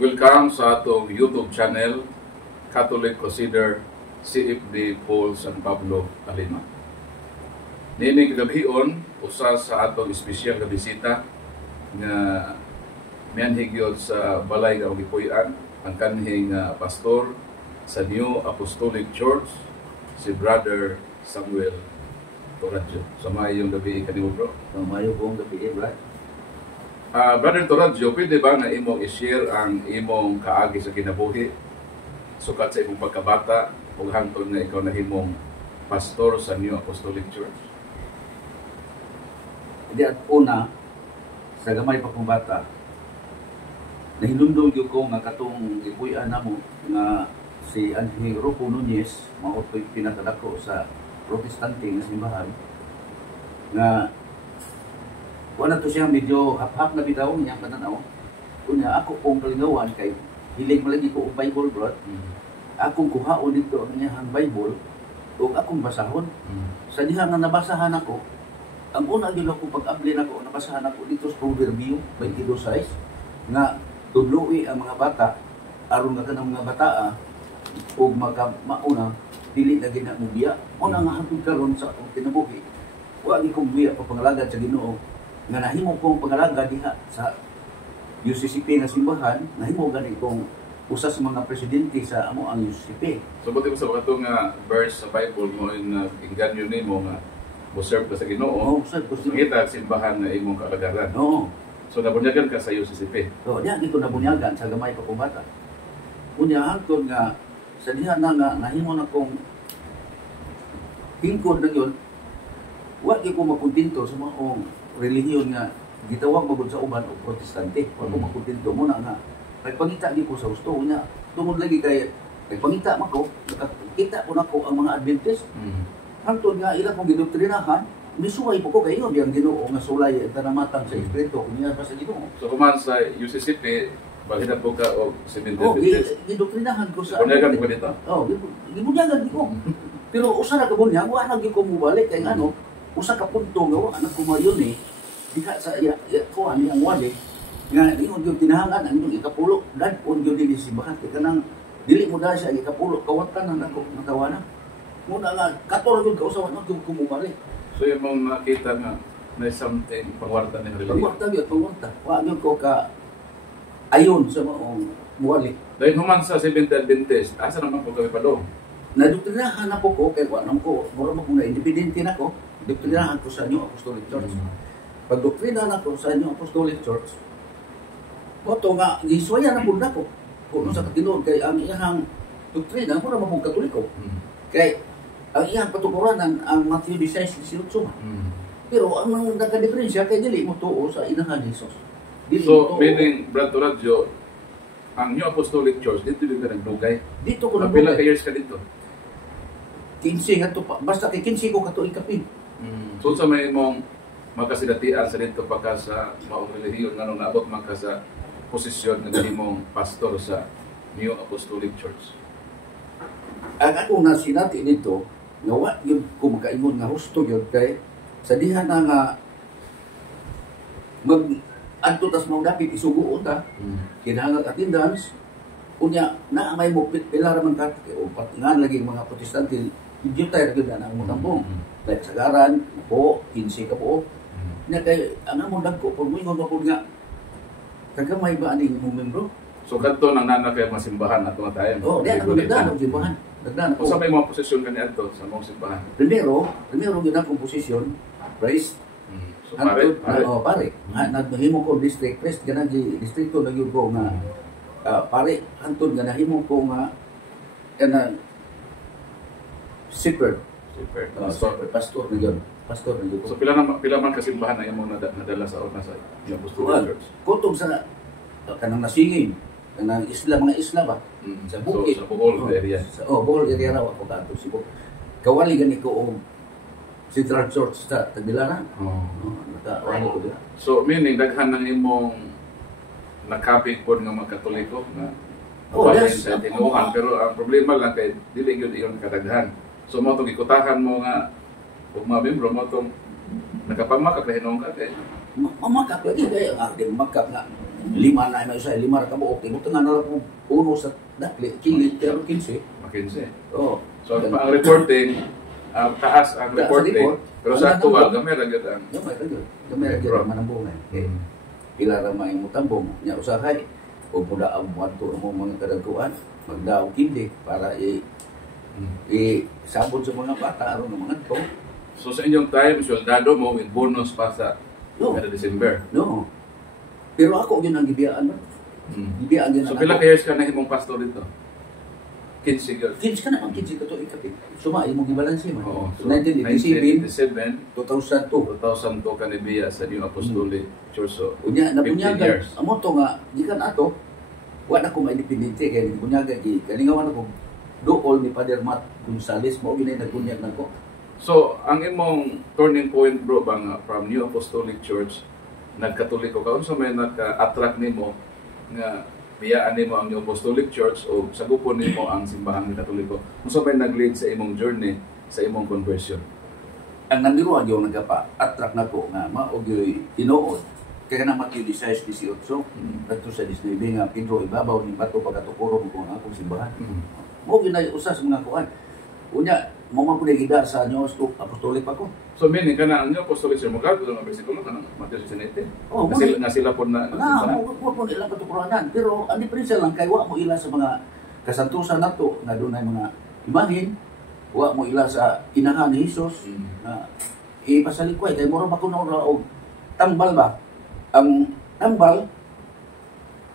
Welcome sa atong YouTube channel, Catholic Crusader CFD Paul San Pablo Alima. Nining gabhion usa sa atong espesyal nga bisita nga mianhigyod sa balay nga gipuy-an ang kanhing pastor sa New Apostolic Church, si Brother Samuel Toradjo. Sa mayong gabi kanimo, bro. Sa mayong buong gabi, Brad. Brother Toradjo, pwede ba nga imong i-share ang imong kaagi sa kinabuhi sukat sa imong pagkabata ug hangtod nga ikaw nahimong pastor sa New Apostolic Church? Hindi at una, sa gamay pa kong bata, nahinundog ko nga katong ipuy-an namo nga si Anheng Rufo Nunez, mao to'y pinakadako sa protestante nga simbahan, nga wala to siya medyo hap-hap na bitaw niya pananaw. Kunya ako kong kalingawan kay hiling malagi ko og Bible, bro. Akong kuhaon dito ang iyang Bible ug akong basahon. Sa diha nga nabasahan ako, ang una gyud ako pag-abli nako nabasahan ako dito sa Proverbio 22:6 nga tudloi ang mga bata aron nga kanang mga bataa ug mauna dili na ginamubiya. Una nga hangtod karon sa akong kinabuhi, wa gi kong biya pa pangalagad sa Ginoo nga nahimo kong pangalaga diha sa UCCP nga simbahan, nahimo gani kong usa sa mga presidente sa amo ang UCCP. So buti mo sa kato nga verse sa Bible mo yung inganyo nimo nga mo-serve ka sa Ginoo. Oo, sir, gusto Kita simbahan nga imong kalagaran. Oo. So nabunyagan ka sa UCCP. So, diyan dito nabunyagan sa gamay pa kong bata. Kunya hangtod nga sa diha na nga nahimo na kong tingkod na yun, wa gyud ko makontento sa mga relihiyon nga gitawag magud sa uban o protestante. Wa ko makontento mo na nga nagpangita di ko sa gusto niya. Tungod lagi kay nagpangita man ko, nakakita ko nako ang mga Adventist. Hangtod nga ila kong gidoktrinahan, misuway po ko kayo biyang Ginoo nga sulay ang tanamatang sa espiritu kunya pa sa Ginoo. So kuman sa UCCP, balita po ka o Oh, gidoktrinahan ko sa bunyagan mo dito. Oh, gibunyagan di ko. Pero usa ra ka bunyag, wa na gyud ko mubalik kay ano, usa ka punto nga wa na kumayon eh. Diha sa ko ani ang wali nga ingon gyud tinahangan ang imong ikapulo dad on gyud dili simbahan kay kanang dili mo dahil sa ikapulo kawatan na nako natawana. Muna nga 14 gyud kausawan na gyud ko mubalik. So yung mong nakita nga may something pangwarta ng religion. Pangwarta. Wa gyud ko ka ayon sa mga muwali. Dahil human sa Seventh Adventist, asa naman po kami pa doon? Nadoktrinahan ako ko kay wa ko mura mo na independente nako. Doktrinahan ko sa New Apostolic Church. Pag doktrinahan ako sa New Apostolic Church, moto nga giswayan na pud nako. Kung sa katinuod kay ang iyang doktrina mura mo Katoliko. Kay ang iyang patukuran ang Matthew 16:18. Pero ang nagka-diferensya kay dili mo tuo sa inahan ni Jesus. So, meaning, Brad Toradjo, ang New Apostolic Church, dito din ka nagdugay? Dito ko nagdugay. Pila ka years ka dito? 15 nga to pa. Basta kay 15 ko kato ikapin. So, sa may mong magkasidatian sa dito pagka sa maong relihiyon nga nung naabot man ka sa posisyon ng mong pastor sa New Apostolic Church? Ang ako na sinati dito, nga wa yun ko makaingon nga husto yun kay sa diha na nga adto tas mao dapit isuguon ta. Kinahanglan attendance unya na may mupit pila ra man ka o patingan lagi mga protestante hindi tayo gyud na ang mutambong. Like sagaran po 15 ka po. Nya kay ang among dagko pag moingon pa pud nga kagamay ba aning imong membro? So kadto nang nana kay masimbahan ato nga tayo. Oh, di ako nagdaan og simbahan. Nagdaan ako. Sa may mga posisyon kani adto sa mong simbahan. Primero gyud akong posisyon, praise. So pare. Pare. Naghimo ko district priest kana di distrito na gyud ko nga pare hantod nga nahimo ko nga kana shepherd. Pastor na gyud. Pastor na gyud. So pila man kasimbahan na imong nadala sa una sa Apostolic Church? Kutog sa kanang nasingin, kanang isla mga isla ba? Sa bukid. So, sa Bohol area. Bohol area raw ako kato Cebu. Kawali gani ko og Central Church sa Tagbilaran. Nakawali ko dira. So meaning daghan ng imong nakapit pod nga mga Katoliko na sa tinuhan, pero ang problema lang kay dili gyud iyon kadaghan. So mo tong ikutahan mo nga ug mga membro mo tong nakapamakak na hinong ka kay mamakak lagi kay makap nga Lima na may usa, lima ra ka buok. Ibutan na lang kung uno sa dakli, kilit, pero 15. McKinsey. Oo. So, ang reporting, taas ang Taas sa reporting, report. pero Ang sa actual, nandun. gamay ra gyud ang Gamay ra gyud. Gamay ra gyud ang manambong na. Mm. Pila ra may mutambong nya usahay o muda ang buwanto mo mga kadagkuan magdaw kindi para sabon sa mga bata aron ng mga to. So sa inyong time, soldado mo with bonus pa sa No. kada December. No. Pero ako yun ang gibiyaan ba? Gibiyaan yun So ang pila ako. ka years ka na himong pastor dito? 15 years. Kids ka naman, kids ka to ikapit. Suma, imong gibalansi man. Oo. So, 1987, 1987, 2002. 2002 ka ni Bia sa New Apostolic Church. So, Unya, 15 napunyagan. years. Amo to nga, di ka na to, wala ko ma-independente, kaya napunyagan, kalingawan ako, dool ni Father Matt Gonzales, mo ginay nagbunyag na ko. So, ang imong turning point bro ba nga from New Apostolic Church, nagkatoliko ka, unsa may naka-attract nimo nga biyaan nimo ang New Apostolic Church o sagupon nimo ang simbahan ng Katoliko? Unsa may nag-lead sa imong journey sa imong conversion? Ang nandiruan yung nagapa-attract na ko nga, maog yung tinuod. Kaya na Matthew 16-18, dito sa 19 nga, Pedro, ibabaw ni Bato pagkatukuro mo kung akong simbahan. Mo ginay usa sa mga kuan. Unya, mo man pud gida sa New Apostolic pa ko. So meaning kana ang New Apostolic Church mo kadto nga bersikulo kanang Matthew 16:18. Oh, Nga sila po na mo po nila patukuranan. Pero ang diferensya lang kay wa mo ila sa mga kasantusan nato na dunay mga imahin, wa mo ila sa inahan ni Hesus na ipasalikway kay mura makuno ra og tambal ba. Ang tambal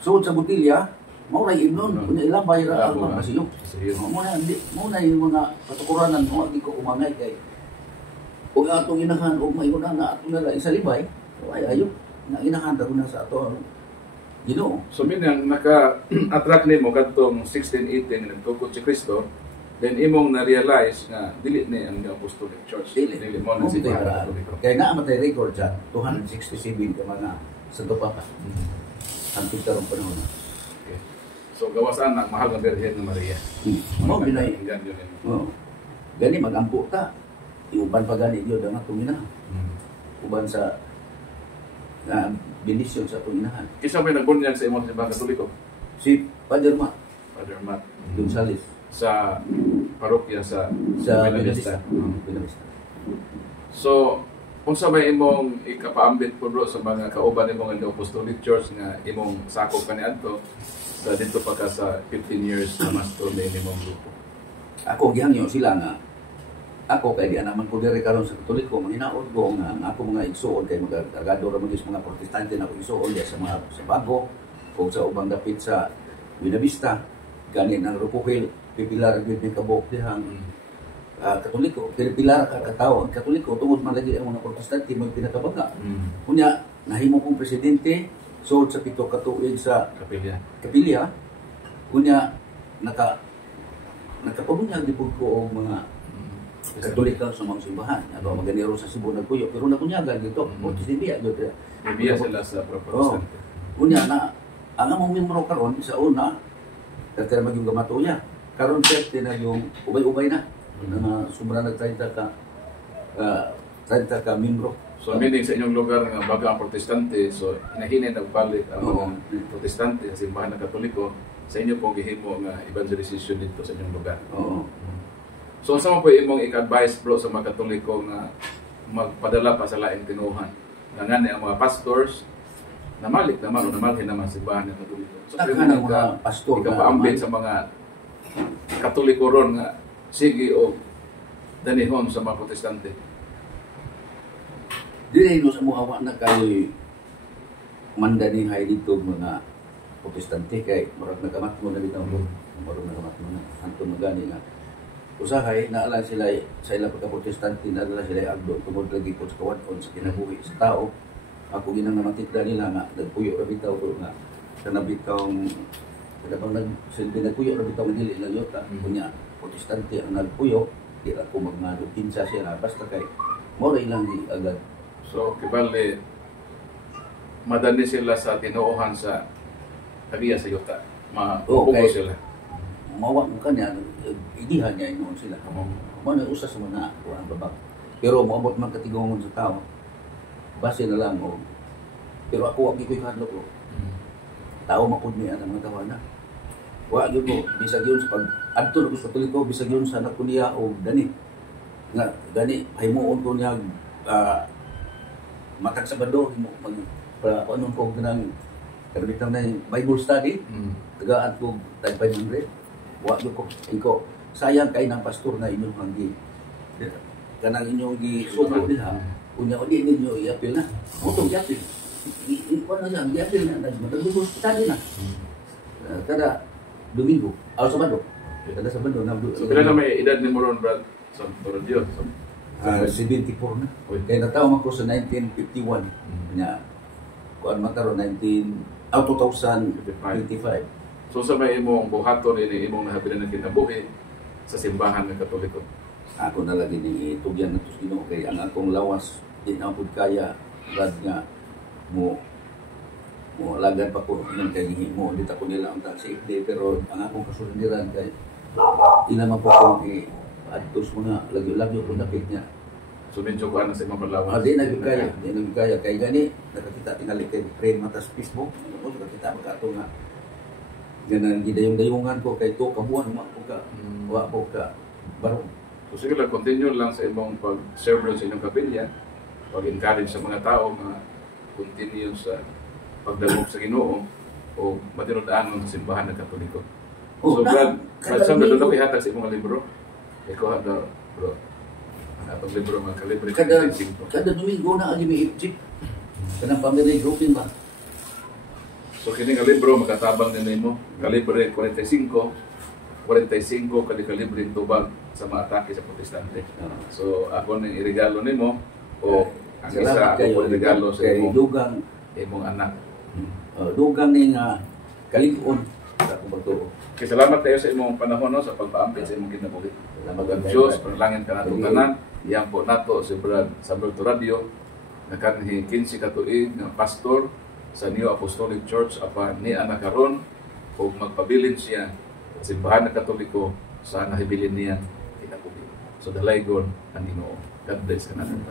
suod sa botilya mao ra imnon kunya ilabay ra ang mga pasiyok. Mo na yung mga patukuranan mo di ko umangay kay ug atong inahan og mayuna na ato nila isalibay ay ayo na inahan ra na sa ato Ginoo. So meaning naka-attract nimo kadtong 16:18 nagtukod si Kristo, then imong na-realize nga dili ni ang New Apostolic Church. Dili mo na si kaya na amatay record dyan 267 ka mga santo papa. Ang tarong panahon na. Okay. So gawasan ang mahal nga Birhen na Maria. Mo binay. Ganyan. Oh. Gani magampo ta. Iuban pa gani gyud ang atong inahan. Uban sa benisyon sa atong inahan. Kisa may nagbunyag sa imong simbahan Katoliko? Si Father Matt Father Matt Gonzales sa parokya sa Benavista. Benavista. So, kung sa may imong ikapaambit po bro sa mga kauban imong New Apostolic Church nga imong sakop kaniadto sa dito pa ka sa 15 years na master na imong grupo. Ako gihangyo sila nga ako kay di naman ko diri karon sa Katoliko manghinaot ko nga ang ako mga igsuon kay magagado ra mga protestante na ko igsuon sa mga sa Bago o sa ubang dapit sa Benavista ganin ang Rupuhil pipilar gyud ni kabuk dihang Katoliko pilar ka katawo ang Katoliko tungod man lagi ang mga protestante mo pinakabaga unya nahimo kong presidente suod sa 7 ka tuig sa kapilya unya nakapabunyag di pud ko og mga Katoliko sa mga simbahan. Ato maganiro sa Cebu nagpuyo pero nakunyagan dito. Portis India gyud. Bibiya sila sa protestante. Unya na ang among membro karon sa una katira magyung gamatuya. Karon set na yung ubay-ubay na. Na sobra nag 30 ka membro. So meaning sa inyong lugar nga baga ang protestante, so hinahinay nagbalik ang mga protestante sa simbahan ng Katoliko sa inyo pong gihimo nga evangelization dito sa inyong lugar. Oo. So sa mo po imong i-advise bro sa mga Katoliko nga magpadala pa sa laing tinuhan. Nga ngani ang mga pastors namalik naman o namalhin naman sa simbahan ng Katoliko. So Ang mga pastor ikapaambit sa mga Katoliko ron nga sige o danihon sa mga protestante. Dili no sa muhawa na kay mandanihay dito mga protestante kay murag nagamat mo na bitaw murag nagamat mo na anto magani nga usahay naalang sila sa ilang pagka-protestante naala sila agdo tungod lagi po sa kawan-on sa kinabuhi sa tao ako ginang namatitda nila nga nagpuyo ra bitaw ko nga kanabitaw kada bang nagpuyo ra bitaw dili lang yota kunya protestante ang nagpuyo di ra ko magmano kinsa siya basta kay mo ra ilang di agad. So kibali madani sila sa tinuohan sa tabiya sa yuta mapupo sila mawa mo kanya idihan niya inoon sila mo na usa sa mga kuan babag pero moabot man katigongon sa tao base na lang pero ako wa gikoy kadlo ko tao mapud niya ang mga tawana. Wa gyud ko bisag yun sa pag adto ko sa Katoliko bisag yun sa anak ko niya o gani. Nga gani himuon ko niya matag Sabado himo mag ano ko ganang karbitan na Bible study. Tagaan ko tag 500. Wa gyud ko iko sayang kay ng pastor na inyong hanggi. Kanang inyong gisugo nila. Unya ko di ninyo i-appeal na. Motong i-appeal. Ikuan na siya, i-appeal na. Matag-Bible study na. Kada Domingo, Sabado. Kada Sabado na. So, pila na may edad ni Moron, Brad? Sa Dios? 74 na. Kaya natawa ko sa 1951. Kanya, kuan mataro 2025. So, sa may imong buhaton, ini imong nahabilan ng kinabuhi sa simbahan ng Katoliko? Ako na lagi ni tugyan na ito Ginoo kay ang akong lawas di na pud kaya rad nga mo lagad pa ko ng kay himo dito ko nila ang safety pero ang akong kasundiran kay ila man po ko adtos mo na lagi ko dapit niya. So medyo ko ana sa imong lawas. Di na kaya kay gani nakakita tingali kay friend matas Facebook mo nakakita magkato nga ganang gidayong-dayungan ko kay to kabuan mo ko ka wa ko ka barong. So sige lang, continue lang sa imong pag-serve sa inyong kapilya, pag-encourage sa mga tao na continue sa pagdalog sa Ginoo o matinudaanon sa simbahan ng Katoliko. So Brad, saan na doon ako ihatag sa imong libro? Ikaw hata, bro. Atong libro mga kalibre. Kada Domingo na ang imi-ipchik. Kanang family grouping ba? So kini nga libro, makatabang din mo, kalibre 45 kalibre tubag sa mga atake sa protestante. So ako nang iregalo nimo o ang isa ako regalo sa imong anak. Dugang ning kalig-on sa akong pagtuo. Kay salamat kayo sa imong panahon no, sa pagpaampit sa imong kinabuhi. Salamat ang Diyos, panalangin ka nato tanan. Iyan po nato si Brad Samuel Radio na kanhi 15 ka tuig nga pastor sa New Apostolic Church apan ni ana karon ug magpabilin siya sa simbahan ng Katoliko sa nahibilin niya kinabuhi. So dalaygon ang Ginoo. God bless ka natin.